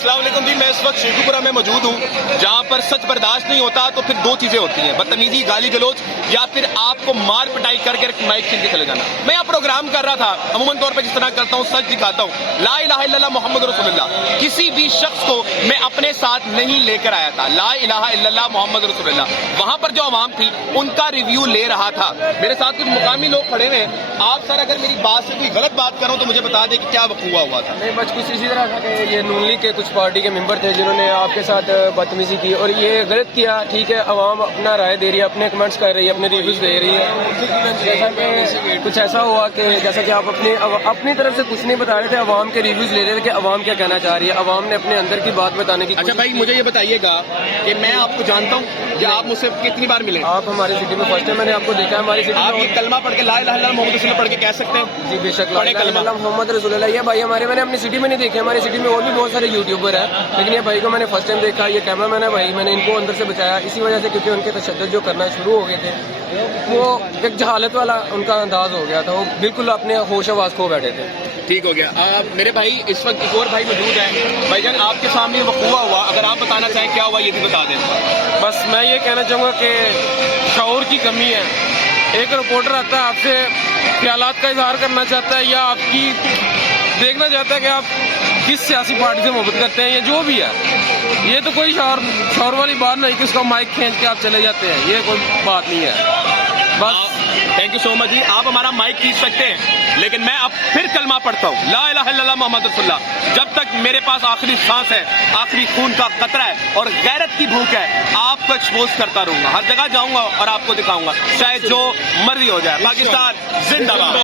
अस्सलाम वालेकुम जी, मैं इस वक्त शेखुपुरा में मौजूद हूँ, जहाँ पर सच बर्दाश्त नहीं होता तो फिर दो चीज़ें होती हैं, बदतमीजी, गाली गलोच, या फिर आपको मार पिटाई करके माइक छीन के चले जाना। मैं यहाँ प्रोग्राम कर रहा था, अमूमन तौर पर जिस तरह करता हूँ, सच दिखाता हूँ, ला इलाहा इल्लल्लाह मोहम्मद रसूलुल्लाह, किसी भी शख्स को मैं अपने साथ नहीं लेकर आया था। ला इलाहा इल्लल्लाह मोहम्मद रसूलुल्लाह, वहाँ पर जो आवाम थी उनका रिव्यू ले रहा था। मेरे साथ कुछ मुकामी लोग खड़े हैं। आप सर अगर मेरी बात से कोई गलत बात करो तो मुझे बता दें कि क्या वक़ूआ हुआ था। नहीं, बस कुछ इसी तरह था कि ये नून लीग के कुछ पार्टी के मेंबर थे जिन्होंने आपके साथ बदतमीजी की, और ये गलत किया। ठीक है, आवाम अपना राय दे रही है, अपने कमेंट्स कर रही है, अपने रिव्यूज दे रही है। जैसा कि कुछ ऐसा हुआ कि जैसा कि आप अपनी तरफ से कुछ नहीं बता रहे थे, आवाम के रिव्यूज ले रहे थे कि आवाम क्या कहना चाह रही है, आवाम ने अपने अंदर की बात बताने की। अच्छा भाई, मुझे ये बताइएगा कि मैं आपको जानता हूँ या आप मुझसे कितनी बार मिले? आप हमारी सिटी में फर्स्ट टाइम मैंने आपको देखा है। हमारी सिटी आप में ये कलमा पढ़ के ला इलाहा इल्लल्लाह मोहम्मद रसूलुल्लाह पढ़ के कह सकते हैं? जी बेशक, पढ़े कलमा। मोहम्मद रसूलुल्लाह। ये भाई हमारे, मैंने अपनी सिटी में नहीं देखे, हमारी सिटी में और भी बहुत सारे यूट्यूबर हैं, लेकिन ये भाई को मैंने फर्स्ट टाइम देखा। ये कैमरा मैन है भाई, मैंने इनको अंदर से बचाया इसी वजह से क्योंकि उनके तशद्दुद जो करना शुरू हो गए थे, वो एक जहालत वाला उनका अंदाज हो गया था, वो बिल्कुल अपने होश आवाज खो बैठे थे। ठीक हो गया। मेरे भाई इस वक्त एक और भाई मौजूद हैं। भाईजान, आपके सामने वक़ूआ हुआ, अगर आप बताना चाहें क्या हुआ ये भी बता दें। बस मैं ये कहना चाहूँगा कि शऊर की कमी है। एक रिपोर्टर आता है, आपसे ख्यालात का इजहार करना चाहता है या आपकी देखना चाहता है कि आप किस सियासी पार्टी से मोहब्बत करते हैं या जो भी है, ये तो कोई शौर वाली बात नहीं कि उसका माइक खींच के आप चले जाते हैं, ये कोई बात नहीं है। बस थैंक यू सो मच जी। आप हमारा माइक खींच सकते हैं, लेकिन मैं अब फिर कलमा पढ़ता हूँ, ला इलाहा इल्लल्लाह मोहम्मद रसूलुल्लाह। जब तक मेरे पास आखिरी सांस है, आखिरी खून का कतरा है और गैरत की भूख है, आपको एक्सपोज करता रहूंगा, हर जगह जाऊंगा और आपको दिखाऊंगा, चाहे जो मर्जी हो जाए। पाकिस्तान जिंदाबाद।